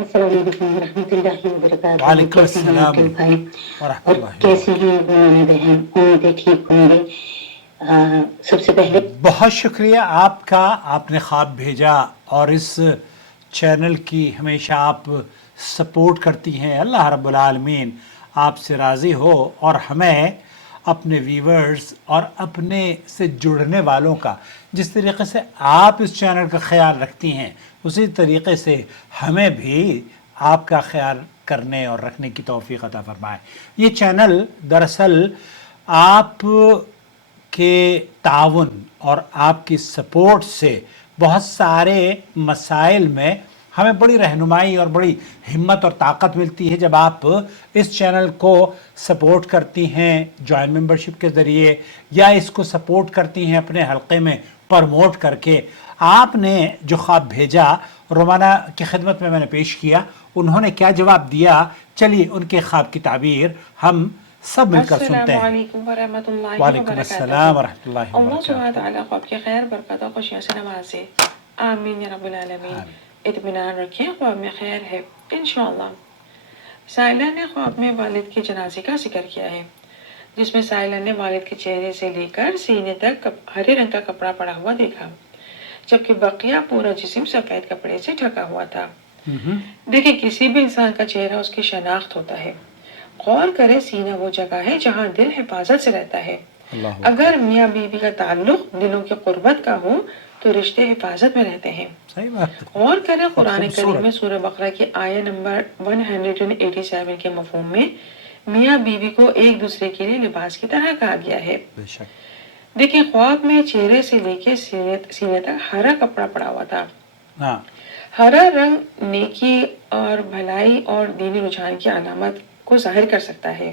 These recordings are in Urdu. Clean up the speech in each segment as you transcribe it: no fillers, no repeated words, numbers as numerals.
السلام علیکم ورحمۃ اللہ وبرکاتہ. وعلیکم کیسے ہیں السلام عاقل بھائی ورحمۃ اور اللہ کیسے وبرکاتہ. ہیں مولانا بہن؟ امید ہے ٹھیک ہوں گے. سب سے پہلے بہت شکریہ آپ کا، آپ نے خواب بھیجا اور اس چینل کی ہمیشہ آپ سپورٹ کرتی ہیں. اللہ رب العالمین آپ سے راضی ہو اور ہمیں اپنے ویورز اور اپنے سے جڑنے والوں کا جس طریقے سے آپ اس چینل کا خیال رکھتی ہیں اسی طریقے سے ہمیں بھی آپ کا خیال کرنے اور رکھنے کی توفیق عطا فرمائے. یہ چینل دراصل آپ کے تعاون اور آپ کی سپورٹ سے بہت سارے مسائل میں ہمیں بڑی رہنمائی اور بڑی ہمت اور طاقت ملتی ہے جب آپ اس چینل کو سپورٹ کرتی ہیں جوائن ممبرشپ کے ذریعے یا اس کو سپورٹ کرتی ہیں اپنے حلقے میں پرموٹ کر کے. آپ نے جو خواب بھیجا رومانہ کی خدمت میں نے پیش کیا، انہوں نے کیا جواب دیا، چلیے ان کے خواب کی تعبیر ہم سب مل کر سنتے السلام ہیں. علیکم ورحمۃ اللہ وعلیکم وبرکاتہ. السلام ورحمۃ اللہ اللہ سبحانہ وبرکاتہ. تعالیٰ خواب کی خیر برکت اور خوشیوں سے نوازے. آمین یا رب العالمین. اطمینان رکھیں، خواب میں خیر ہے انشاءاللہ. سائلہ نے خواب میں والد کے جنازے کا ذکر کیا ہے، جس میں سائلہ نے والد کے چہرے سے لے کر سینے تک ہرے رنگ کا کپڑا پڑا ہوا دیکھا، جبکہ بقیہ پورا جسم سفید کپڑے سے ڈھکا ہوا تھا. دیکھیں، کسی بھی انسان کا چہرہ اس کی شناخت ہوتا ہے. غور کرے، سینہ وہ جگہ ہے جہاں دل حفاظت سے رہتا ہے. اگر میاں بیوی کا تعلق دلوں کی قربت کا ہو تو رشتے حفاظت میں رہتے ہیں. صحیح بات ہے. غور کرے، قرآن کریم خوبصورت. میں سورہ بقرہ کی آیہ نمبر 187 کے مفہوم میں میاں بیوی کو ایک دوسرے کے لیے لباس کی طرح کہا گیا ہے. بے شک. دیکھیں، خواب میں چہرے سے لے کے سینے تک ہرا کپڑا پڑا ہوا تھا. ہاں. ہرا رنگ نیکی اور بھلائی اور دینی رجحان کی علامت کو ظاہر کر سکتا ہے.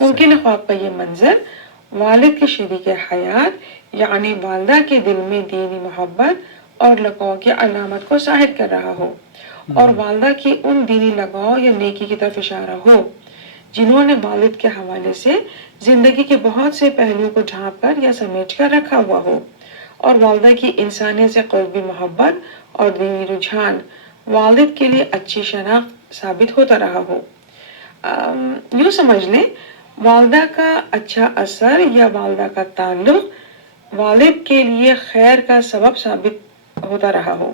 ممکن ہے خواب کا یہ منظر والد کے شریک حیات یعنی والدہ کے دل میں دینی محبت اور لگاؤ کی علامت کو ظاہر کر رہا ہو، اور والدہ کی ان دینی لگاؤ یا نیکی کی طرف اشارہ ہو جنہوں نے والد کے حوالے سے زندگی کے بہت سے پہلوؤں کو ڈھانپ کر یا سمیٹ کر رکھا ہوا ہو، اور والدہ کی انسانیت سے قربی محبت اور دینی رجحان والد کے لیے اچھی شناخت ثابت ہوتا رہا ہو. یوں سمجھ لیں، والدہ کا اچھا اثر یا والدہ کا تعلق والد کے لیے خیر کا سبب ثابت ہوتا رہا ہو.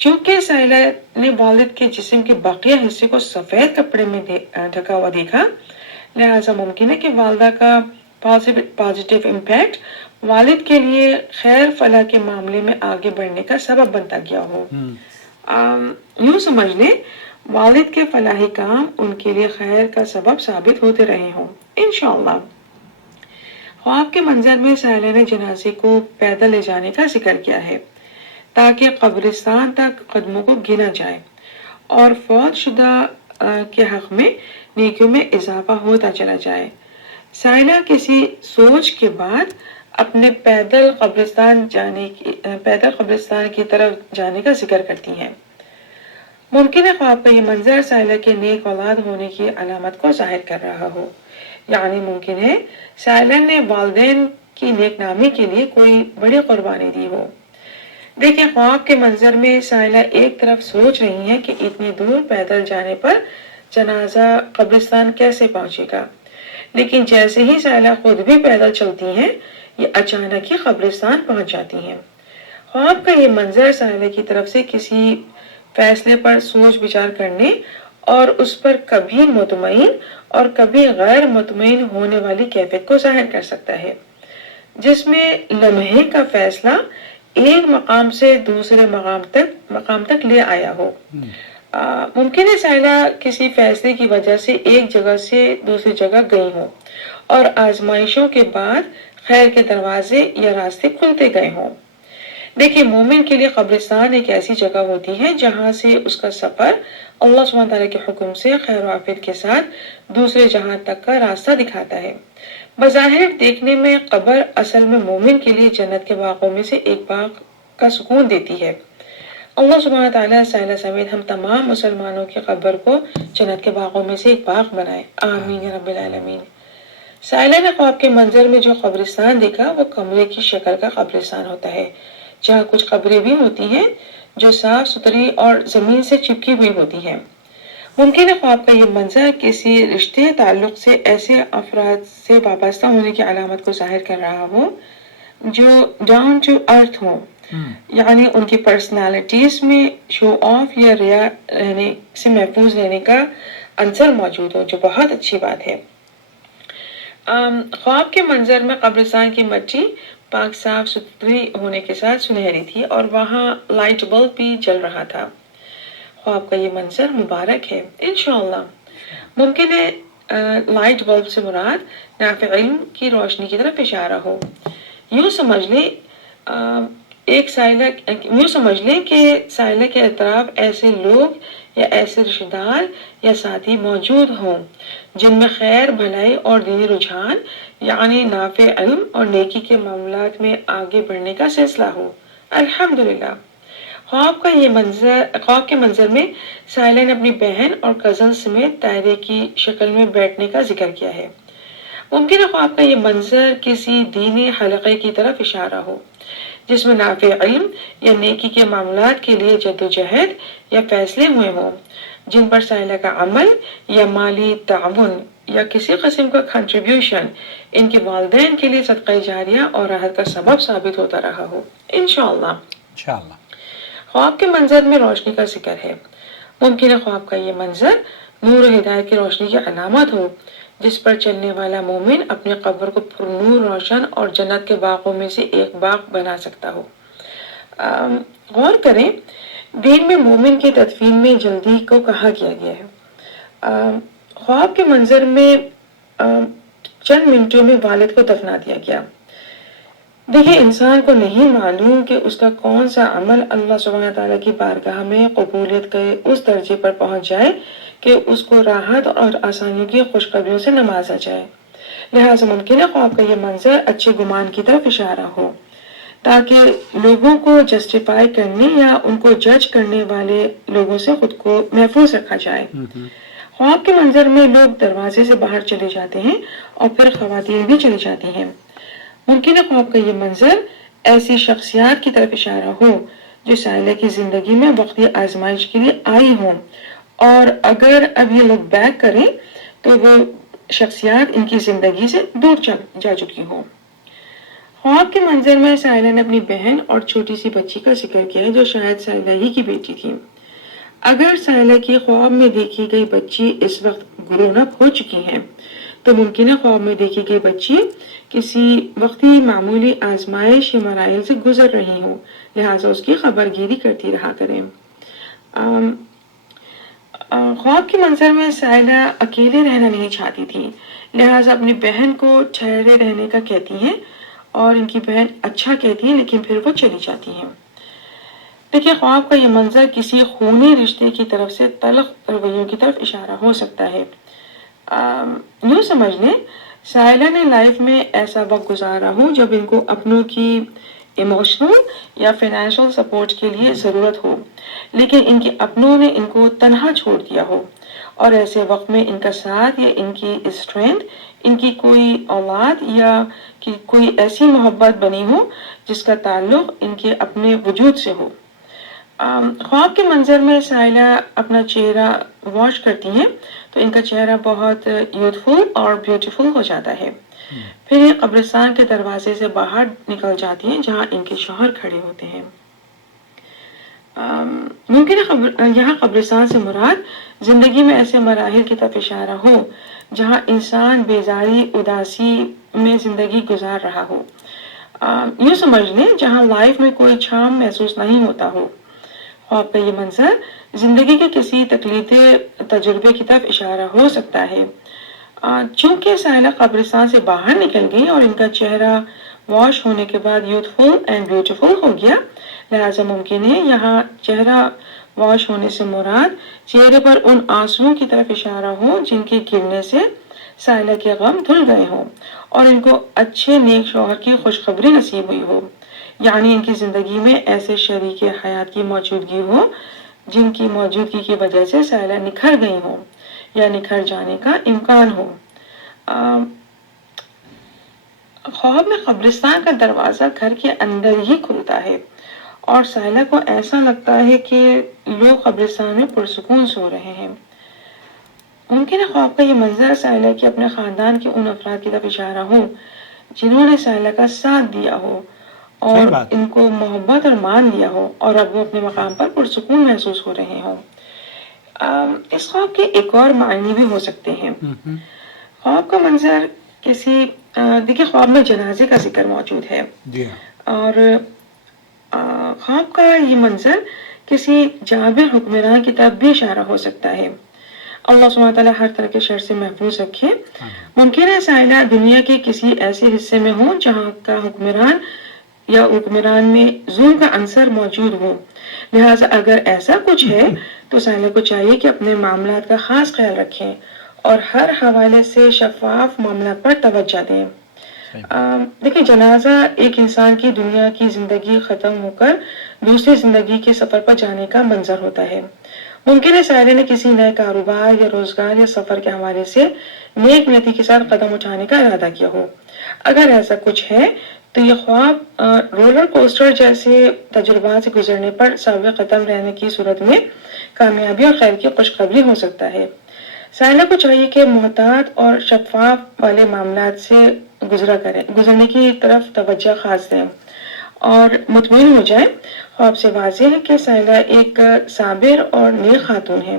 چونکہ سائلہ نے والد کے جسم کے بقیہ حصے کو سفید کپڑے میں ڈھکا ہوا دیکھا، لہٰذا ممکن ہے کہ والدہ کا پازیٹیو امپیکٹ والد کے لیے خیر فلاح کے معاملے میں آگے بڑھنے کا سبب بنتا گیا ہو. یوں سمجھ لیں، والد کے فلاحی کام ان کے لیے خیر کا سبب ثابت ہوتے رہے ہوں انشاءاللہ. خواب کے منظر میں سائلہ نے جنازے کو پیدل لے جانے کا ذکر کیا ہے تاکہ قبرستان تک قدموں کو گنا جائے اور فوت شدہ کے حق میں نیکیوں میں اضافہ ہوتا چلا جائے. سائلہ کسی سوچ کے بعد اپنے پیدل قبرستان کی طرف جانے کا ذکر کرتی ہیں. ممکن ہے خواب کا یہ منظر سائلہ کے نیک اولاد ہونے کی علامت کو ظاہر کر رہا ہو، یعنی ممکن ہے سائلہ نے والدین کی نیک نامی کے لیے کوئی بڑی قربانی دی ہو. دیکھیں، خواب کے منظر میں سائلہ ایک طرف سوچ رہی ہیں کہ اتنی دور پیدل جانے پر جنازہ قبرستان کیسے پہنچے گا، لیکن جیسے ہی سائلہ خود بھی پیدل چلتی ہیں یہ اچانک ہی قبرستان پہنچ جاتی ہیں. خواب کا یہ منظر سائلہ کی طرف سے کسی فیصلے پر سوچ بچار کرنے اور اس پر کبھی مطمئن اور کبھی غیر مطمئن ہونے والی کیفیت کو ظاہر کر سکتا ہے، جس میں لمحے کا فیصلہ ایک مقام سے دوسرے مقام تک لے آیا ہو. ممکن ہے سائلہ کسی فیصلے کی وجہ سے ایک جگہ سے دوسری جگہ گئی ہوں اور آزمائشوں کے بعد خیر کے دروازے یا راستے کھلتے گئے ہوں. دیکھیں، مومن کے لیے قبرستان ایک ایسی جگہ ہوتی ہے جہاں سے اس کا سفر اللہ سبحانہ تعالیٰ کے حکم سے خیر و عافیت کے ساتھ دوسرے جہاں تک کا راستہ دکھاتا ہے. بظاہر دیکھنے میں قبر اصل میں مومن کے لیے جنت کے باغوں میں سے ایک باغ کا سکون دیتی ہے. اللہ سبحانہ تعالیٰ سائلہ سمیت ہم تمام مسلمانوں کی قبر کو جنت کے باغوں میں سے ایک باغ بنائے. آمین یا رب العالمین. سائلہ نے خواب کے منظر میں جو قبرستان دیکھا وہ کمرے کی شکل کا قبرستان ہوتا ہے، جہاں کچھ قبریں بھی ہوتی ہیں جو صاف ستھری اور زمین سے چپکی ہوئی ہوتی ہیں۔ ممکن ہے خواب کا یہ منظر کسی رشتے تعلق سے ایسے افراد سے وابستہ ہونے کی علامت کو ظاہر کر رہا ہو جو ڈاؤن ٹو ارتھ ہوں، یعنی ان کی پرسنالٹیز میں شو آف یا ریا رہنے سے محفوظ رہنے کا عنصر موجود ہو، جو بہت اچھی بات ہے۔ خواب کے منظر میں قبرستان کی مٹی پاک صاف ستھری ہونے کے ساتھ سنہری تھی اور وہاں لائٹ بلب بھی جل رہا تھا۔ خواب کا یہ منظر مبارک ہے، انشاءاللہ۔ ممکن ہے لائٹ بلب سے مراد نافع علم کی روشنی کی طرف اشارہ ہو۔ یوں سمجھ لیں کہ سائلہ کے اطراف ایسے لوگ یا ایسے رشتہ دار یا ساتھی موجود ہوں جن میں خیر، بھلائی اور دینی رجحان یعنی نافع علم اور نیکی کے معاملات میں آگے بڑھنے کا سلسلہ ہو۔ الحمدللہ۔ خواب کے منظر میں سائلہ نے اپنی بہن اور کزن سمیت دائرے کی شکل میں بیٹھنے کا ذکر کیا ہے۔ ممکن ہے خواب کا یہ منظر کسی دینی حلقے کی طرف اشارہ ہو جس میں نافع علم یا نیکی کے معاملات کے لیے جدوجہد یا فیصلے ہوئے ہوں، جن پر سائلہ کا عمل یا مالی تعاون یا کسی قسم کا کنٹریبیوشن ان کے والدین کے لیے صدقہ جاریہ اور راحت کا سبب ثابت ہوتا رہا ہو، انشاءاللہ۔ انشاءاللہ۔ خواب کے منظر میں روشنی کا ذکر ہے۔ ممکن ہے خواب کا یہ منظر نور و ہدایت کی روشنی کی علامت ہو جس پر چلنے والا مومن اپنی قبر کو پر نور، روشن اور جنت کے باغوں میں سے ایک باغ بنا سکتا ہو۔ غور کریں، دین میں مومن کی تدفین میں جلدی کو کہا گیا ہے۔ خواب کے منظر میں چند منٹوں میں والد کو دفنا دیا گیا۔ دیکھیں، انسان کو نہیں معلوم کہ اس کا کون سا عمل اللہ سبحانہ تعالیٰ کی بارگاہ میں قبولیت کے اس درجے پر پہنچ جائے کہ اس کو راحت اور آسانیوں کی خوشخبریوں سے نوازا جائے۔ لہٰذا ممکن ہے خواب کا یہ منظر اچھے گمان کی طرف اشارہ ہو تاکہ لوگوں کو جسٹیفائی کرنے یا ان کو جج کرنے والے لوگوں سے خود کو محفوظ رکھا جائے۔ خواب کے منظر میں لوگ دروازے سے باہر چلے جاتے ہیں اور پھر خواتین بھی چلی جاتی ہیں۔ ممکن ہے خواب کا یہ منظر ایسی شخصیات کی طرف اشارہ ہو جو سائلہ کی زندگی میں وقتی آزمائش کے لیے آئی ہوں، اور اگر اب یہ لوگ بیک کریں تو وہ شخصیات ان کی زندگی سے دور جا چکی ہوں۔ خواب کے منظر میں سائلہ نے اپنی بہن اور چھوٹی سی بچی کا ذکر کیا ہے جو شاید سائلہ ہی کی بیٹی تھی۔ اگر سائلہ کی خواب میں دیکھی گئی بچی اس وقت گرون اپ ہو چکی ہے تو ممکن ہے خواب میں دیکھی گئی بچی کسی وقتی معمولی آزمائش یا مراحل سے گزر رہی ہوں، لہٰذا اس کی خبر گیری کرتی رہا کریں۔ خواب کے منظر میں سائلہ اکیلے رہنا نہیں چاہتی تھی، لہٰذا اپنی بہن کو ٹھہرے رہنے کا کہتی ہیں اور ان کی بہن اچھا کہتی ہے لیکن پھر وہ چلی جاتی ہیں۔ دیکھیے، خواب کا یہ منظر کسی خونی رشتے کی طرف سے تلخ رویوں کی طرف اشارہ ہو سکتا ہے۔ یوں سمجھ لیں، سائلہ نے لائف میں ایسا وقت گزارا ہو جب ان کو اپنوں کی ایموشنل یا فائنینشل سپورٹ کے لیے ضرورت ہو، لیکن ان کے اپنوں نے ان کو تنہا چھوڑ دیا ہو، اور ایسے وقت میں ان کا ساتھ یا ان کی اسٹرینتھ، ان کی کوئی اولاد یا کہ کوئی ایسی محبت بنی ہو جس کا تعلق ان کے اپنے وجود سے ہو۔ خواب کے منظر میں سائلہ اپنا چہرہ واش کرتی ہیں تو ان کا چہرہ بہت یوتھفل اور بیوٹیفل ہو جاتا ہے۔ پھر یہ قبرستان کے دروازے سے باہر نکل جاتی ہیں جہاں ان کے شوہر کھڑے ہوتے ہیں۔ ممکن ہے یہاں قبرستان سے مراد زندگی میں ایسے مراحل کی طرف اشارہ ہو جہاں انسان بیزاری، اداسی میں زندگی گزار رہا ہو۔ یوں سمجھ لیں، جہاں لائف میں کوئی چھام محسوس نہیں ہوتا ہو۔ خواب کا یہ منظر زندگی کے کسی تکلیفدہ تجربے کی طرف اشارہ ہو سکتا ہے۔ چونکہ سائلہ قبرستان سے باہر نکل گئی اور ان کا چہرہ واش ہونے کے بعد یوتھفل اینڈ بیوٹیفل ہو گیا، لہٰذا ممکن ہے یہاں چہرہ واش ہونے سے مراد چہرے پر ان آنسوؤں کی طرف اشارہ ہو جن کے گرنے سے سائلہ کے غم دھل گئے ہوں اور ان کو اچھے نیک شوہر کی خوشخبری نصیب ہوئی ہو، یعنی ان کی زندگی میں ایسے شریک حیات کی موجودگی ہو جن کی موجودگی کی وجہ سے سائلہ نکھر گئی ہوں یا نکھر جانے کا امکان ہو۔ خواب میں قبرستان کا دروازہ گھر کے اندر ہی کھلتا ہے اور سائلہ کو ایسا لگتا ہے کہ لوگ قبرستان میں پرسکون سو رہے ہیں۔ ممکن ہے خواب کا یہ منظر سائلہ کے اپنے خاندان کے ان افراد کی طرف اشارہ ہو جنہوں نے سائلہ کا ساتھ دیا ہو اور صحیح بات۔ ان کو محبت اور مان دیا ہو، اور اب وہ اپنے مقام پر پرسکون محسوس ہو رہے ہوں۔ اس خواب کے ایک اور معنی بھی ہو سکتے ہیں۔ خواب کا منظر کسی دیکھیں، خواب میں جنازے کا ذکر موجود ہے، جی ہاں، اور خواب کا یہ منظر کسی جابر حکمران کی طرف بھی اشارہ ہو سکتا ہے۔ اللہ سبحانہ تعالیٰ ہر طرح کے شر سے محفوظ رکھے۔ ممکن ہے سائلہ دنیا کے کسی ایسے حصے میں ہو جہاں کا حکمران یا حکمران میں ظلم کا عنصر موجود ہو، لہٰذا اگر ایسا کچھ ہے تو سائلہ کو چاہیے کہ اپنے معاملات کا خاص خیال رکھیں اور ہر حوالے سے شفاف معاملات پر توجہ دیں۔ دیکھیں، جنازہ ایک انسان کی دنیا کی زندگی ختم ہو کر دوسری زندگی کے سفر پر جانے کا منظر ہوتا ہے۔ ممکن ہے سائلہ نے کسی نئے کاروبار یا روزگار یا سفر کے حوالے سے نیک نیتی کے ساتھ قدم اٹھانے کا ارادہ کیا ہو۔ اگر ایسا کچھ ہے تو یہ خواب رولر کوسٹر جیسے تجربات سے گزرنے پر ثابت قدم رہنے کی صورت میں کامیابی اور خیر کی خوشخبری ہو سکتا ہے۔ سائلہ کو چاہیے کہ محتاط اور شفاف والے معاملات سے گزرنے کی طرف توجہ خاص دیں اور مطمئن ہو جائے۔ خواب سے واضح ہے کہ سائلہ ایک صابر اور نیک خاتون ہے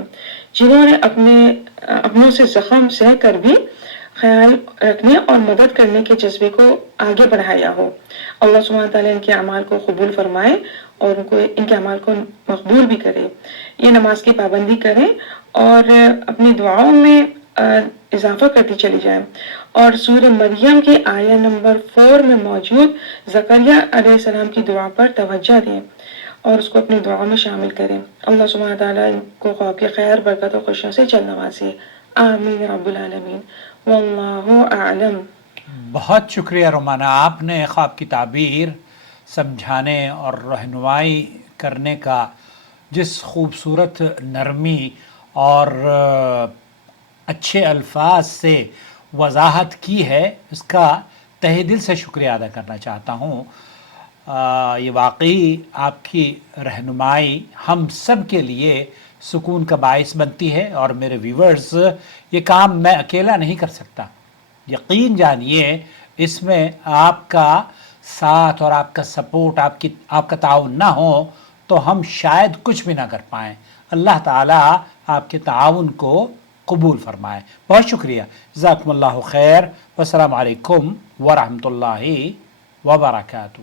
جنہوں نے اپنوں سے زخم سہ کر بھی خیال رکھنے اور مدد کرنے کے جذبے کو آگے بڑھایا ہو۔ اللہ سبحانہ تعالیٰ ان کے اعمال کو قبول فرمائے اور ان کے اعمال کو مقبول بھی کرے۔ یہ نماز کی پابندی کریں اور اپنی دعاؤں میں اضافہ کرتی چلی جائیں، اور سورہ مریم کی آیہ نمبر 4 میں موجود زکریا علیہ السلام کی دعا پر توجہ دیں اور اس کو اپنی دعاؤں میں شامل کریں۔ اللہ سبحانہ تعالیٰ ان کو خواب کی خیر، برکت اور خوشیوں سے جل نوازے۔ آمین رب العالمین، واللہ اعلم۔ بہت شکریہ رومانہ، آپ نے خواب کی تعبیر سمجھانے اور رہنمائی کرنے کا جس خوبصورت نرمی اور اچھے الفاظ سے وضاحت کی ہے، اس کا تہہ دل سے شکریہ ادا کرنا چاہتا ہوں۔ یہ واقعی آپ کی رہنمائی ہم سب کے لیے سکون کا باعث بنتی ہے، اور میرے ویورز، یہ کام میں اکیلا نہیں کر سکتا، یقین جانیے اس میں آپ کا ساتھ اور آپ کا سپورٹ، آپ کا تعاون نہ ہو تو ہم شاید کچھ بھی نہ کر پائیں۔ اللہ تعالیٰ آپ کے تعاون کو قبول فرمائے۔ بہت شکریہ، جزاکم اللہ خیر، والسلام علیکم ورحمۃ اللہ وبرکاتہ۔